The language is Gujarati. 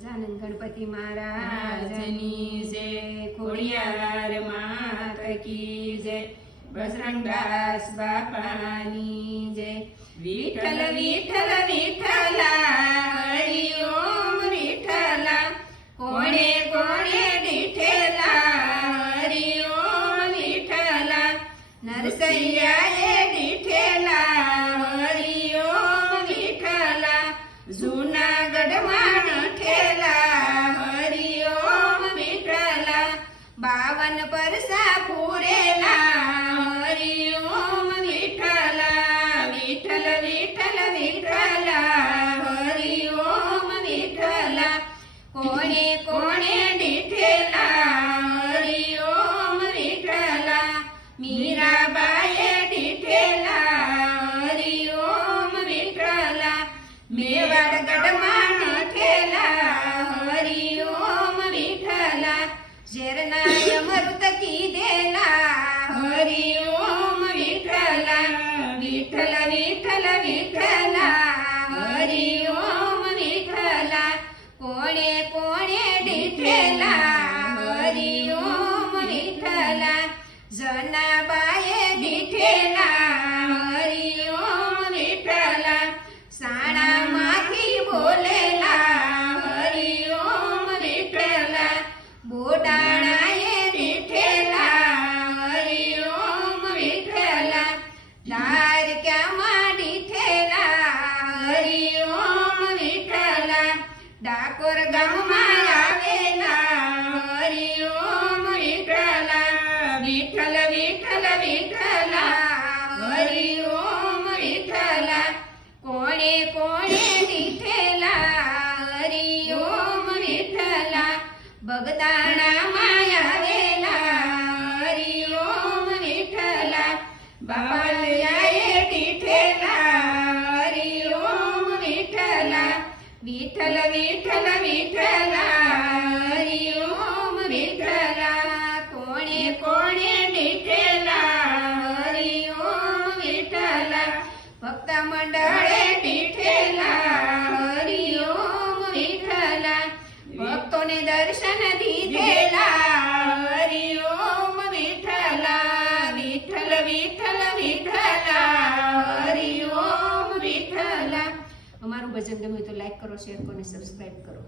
ગજાનંદ ગણપતિ મહારાજની જય, ખોડિયાર માત કી જય, બજરંગદાસ બાપાની જય. વિઠ્ઠલ વિઠ્ઠલ વિઠ્ઠલા હરિ ઓમ વિઠ્ઠલા, કોણે કોણે દીઠેલા હરિ ઓમ વિઠ્ઠલા, નરસૈયાએ દીઠેલા હરિ ઓમ વિઠ્ઠલા, જૂનાગઢમાં ઠેલા હરિ ઓમ વિઠ્ઠલા, 52 પરસા પૂરેલા હરિ ઓમ વિઠ્ઠલા. વિઠ્ઠલ વિઠ્ઠલ વિઠ્ઠલા હરિ ઓમ વિઠ્ઠલા, કોણે કોણે દીઠેલા હરિ ઓમ વિઠ્ઠલા, મીરાબાઈએ દીઠેલા હરિ ઓમ વિઠ્ઠલા, મેવાડ ગઢમાં ઠેલા હરિ ઓમ વિઠ્ઠલા, ઝેરના અમૃત કીધેલા હરિ ઓમ વિઠ્ઠલા. વિઠ્ઠલ વિઠ્ઠલ વિઠ્ઠલા હરિ ઓમ વિઠ્ઠલા, કોણે કોણે દીઠેલા હરિ ઓમ વિઠ્ઠલા, જનાબાએ દીઠેલા હરિ ઓમ વિઠ્ઠલા, સાણામાંથી બોલેલા હરિ ઓમ વિઠ્ઠલા, બોડાણાએ દીઠેલા હરિ ઓમ વિઠ્ઠલા, દ્વારકામાં દીઠેલા હરિ ઓમ વિઠ્ઠલા, ડાકોર ગામમાં આવેલા હરિ ઓમ વિઠ્ઠલા. વિઠ્ઠલ વિઠ્ઠલ વિઠ્ઠલા હરિ ઓમ વિઠ્ઠલા, કોણે કોણે દીઠેલા હરિ ઓમ વિઠ્ઠલા, બગદાણામાં આવેલા હરિ ઓમ વિઠ્ઠલા, બાવલિયાએ દીઠેલા હરિ ઓમ વિઠ્ઠલા. વિઠ્ઠલ વિઠ્ઠલ વિઠ્ઠલા હરિ ઓમ વિઠ્ઠલા, કોણે કોણે દીઠેલા હરિ ઓમ વિઠ્ઠલા, ભક્ત મંડળે દીઠેલા હરિ ઓમ વિઠ્ઠલા, ભક્તોને દર્શન દીધેલા હરિ ઓમ વિઠ્ઠલા. વિઠ્ઠલ વિઠ્ઠલ વિઠ્ઠલા હરિ ઓમ વિઠ્ઠલા. અમારું ભજન ગમ્યું તો લાઈક કરો, શેર કરો અને સબસ્ક્રાઈબ કરો.